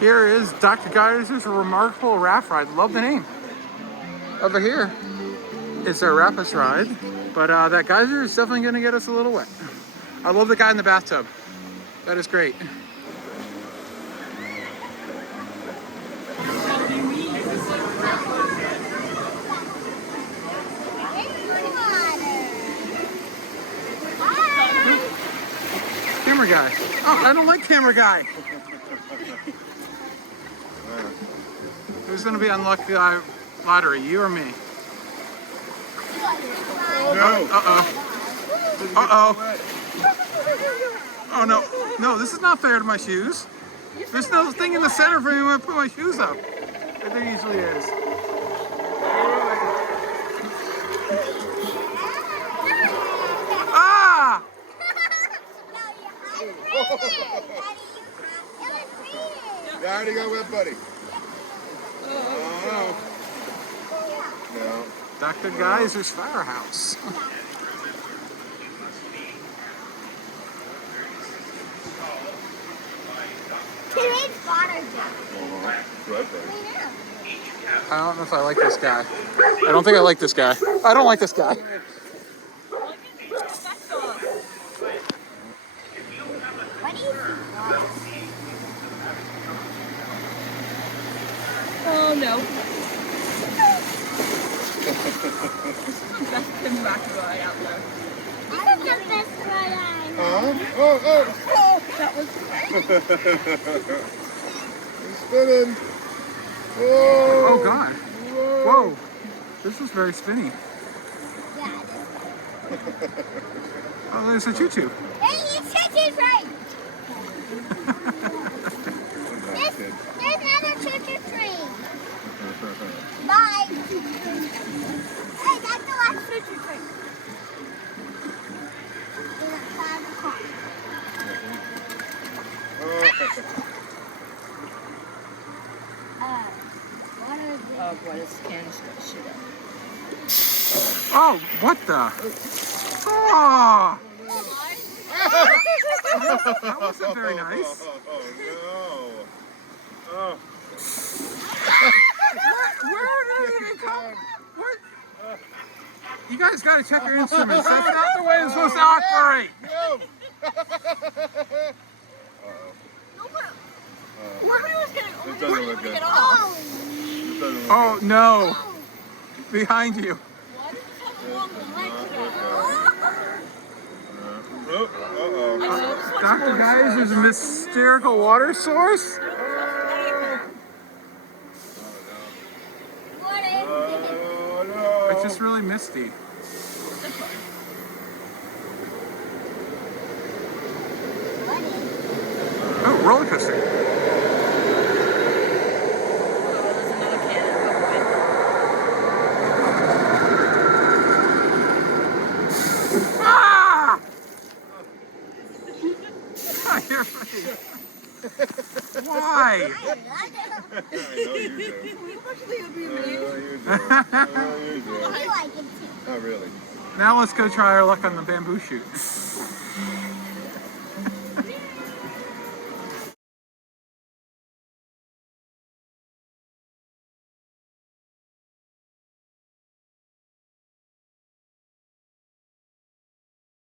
Here is Dr. Geyser's remarkable raft ride. Love the name. Over here is our rapid ride, but that geyser is definitely going to get us a little wet. I love the guy in the bathtub. That is great. Camera guy. Oh, I don't like camera guy. Who's going to be unlucky lottery, you or me? No. Uh-oh. Uh-oh. Oh, no. No, this is not fair to my shoes. There's no thing in the center for me when I put my shoes up. But there usually is. Ah! You already got wet, buddy. Oh, no. No. Dr. Geyser's firehouse. Right there. I don't know if I like this guy. I don't think I like this guy. I don't like this guy. Oh no. This is the best thing back ride out there. This is the best ride Oh, that was He's spinning. Whoa. Oh, God. Whoa. This is very spinny. Yeah, Oh, there's a choo-choo. hey, you choo-choo's right. There's another choo-choo train. Bye. Hey, that's the last choo-choo train. There's a cloud of cars. What is this? oh boy, this can's gonna shoot up. Oh, what the? Oh! That wasn't very nice. Oh, Where did it even come? What? You guys gotta check your instruments. That's not the way it's supposed to operate. no. Nobody was getting over It doesn't look good. get off. Oh, It doesn't look Oh, no. Behind you. Why did you have long legs? Dr. Geyser's a mystical water source? what is it? Oh, no. It's just really misty. Oh, roller coaster. There's another can. Ah! Ah, your face. Why? I know you do. Actually, it'd be I amazing. know you do. I know you do. I like it too. Not really. Now let's go try our luck on the bamboo shoot.